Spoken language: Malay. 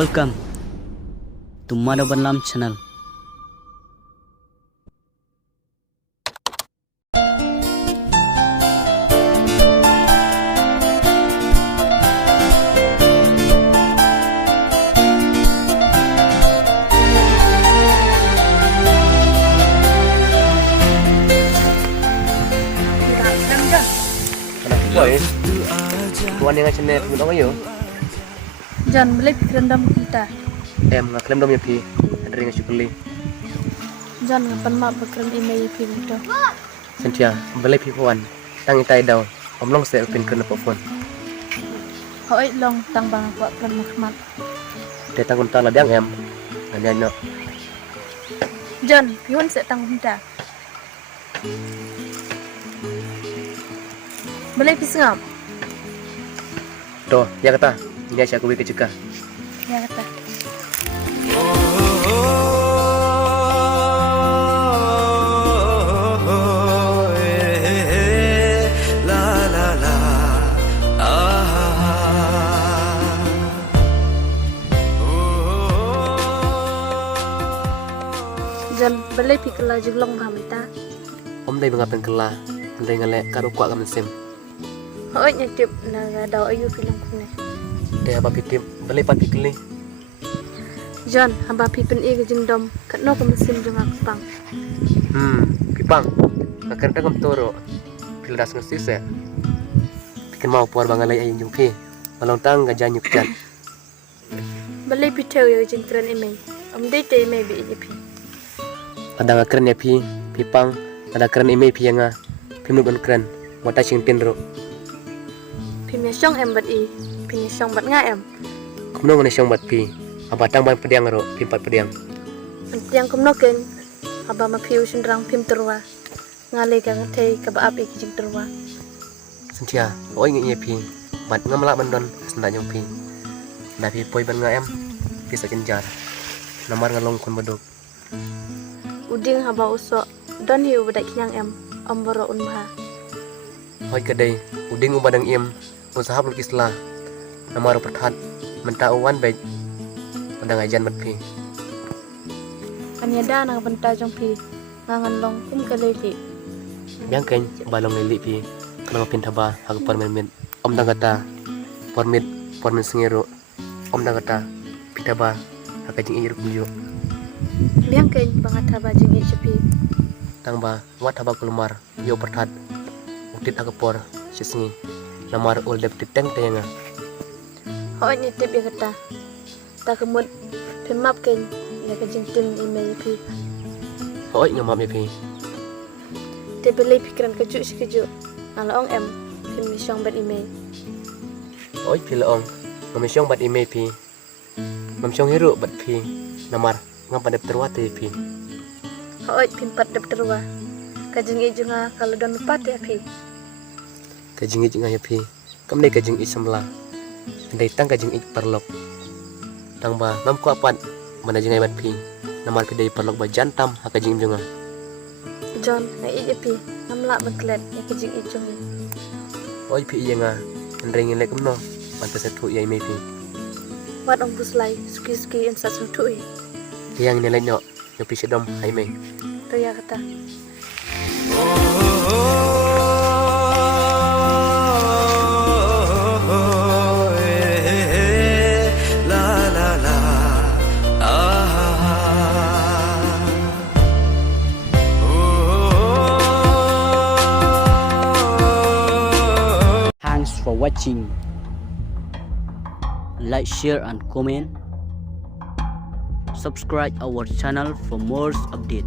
Welcome to Madhavan Lam channel. Boy, tuan yang ngacen net ngomong ayo. Jan beli pikiran dam kita. Ngaklem dom ya pi, ada ringan syukuli. Jan ngapan mak pikiran email pi itu. Sentia, beli pi puan, tang itai daw, omlong se pin kena pofon. Hoi long tang bang buat kan makmat. Dia tang untang ladang nganya no. Jan, pion se tang kita. Beli pisngam. Toh, ya kata, ini asyik aku ke cekah. Ya kata. Jan beli pikirlah juglong hamita. Om dai mengapen kelah, andai ngale karo kuat kamen sim. Hoi nyetip naga daw ayu film kune. Dia apa pitip, beli pat pikli. Jan hamba pipin i jingdom katno ka mesin jong akpang. Pipang, akan tengam toro. Pildas ngesis ya. Bikin mau puar bangalai ayun jung pi. Malong tang gajan yuk jan. Beli pitau ya jingkran email. Om dai te email bi i pi. Ada ngakren ya pi, pipang, ada keren email pi yang pimnu ban keren. Wata sing tinro. Pimnya syong em bat i, pimnya syong bat nga em. Kumno ngene syong bat pi. Abatang ban pediang ro, pimpat pediang. Yang kumno ken, aba ma piu sendrang pim terwa. Ngale ka ngatei ka ba api kijing terwa. Sentia, oi ngi pi. Bat ngamalak bandon senda jong pi. Na pi poi ban nga em. Pisa kenjar. Namar ngalong kon bodok. Uding haba usok, don hiu badak kinyang em, om boro unmaha. Hoi kedai, uding ubadang im. Usaha pelukislah. Namar perthat. Menta uwan baik. Pada ngajan bat pi. Anyada nang benta jong pi, ngangan long kum keleli. Biang ken balong lili pi. Kalau pin thaba hag permen. Om dang kata. Pormen sengero. Om dang kata. Pitaba hag jing ir kuyo. Biang ken bangat haba jing i cepi. Tang ba wat haba kulumar. Yo perthat. Utit hag por sisngi. Namar ul dep titeng tenga. Hoi nyetip ya kata. Ta kemud pimap ken ya ka jing tim email pi. Hoi ngamap ya pi. Te beli pikiran kejuk sekejut. Ngalaong em, pim syong bat email. Hoi pi laong. Ngamisyong bat email pi. Ngamisyong hiru bat pi. Namar ngapa dep terwate pi. Hoi pimpat dep terwa. Kajing i junga kalau don lupat ya pi. Kajing ij ngaya pi. Kam dei kajing ij sembla. Andai tang kajing ij perlok. Tang ba mam ko apat mana jingai bat pi. Namar pi dei perlok ba jantam ha kajing junga. John na i pi. Namla bangklet ya kajing i junga. Oi pi yenga. Andai ngile kumno. Pantas setu yai mai pi. Wat ong buslai suki-suki in sat sutui. Yang nilai nyok. Yo pi sedom hai mai. To ya kata. Thanks for watching. Like, share and comment. Subscribe our channel for more updates.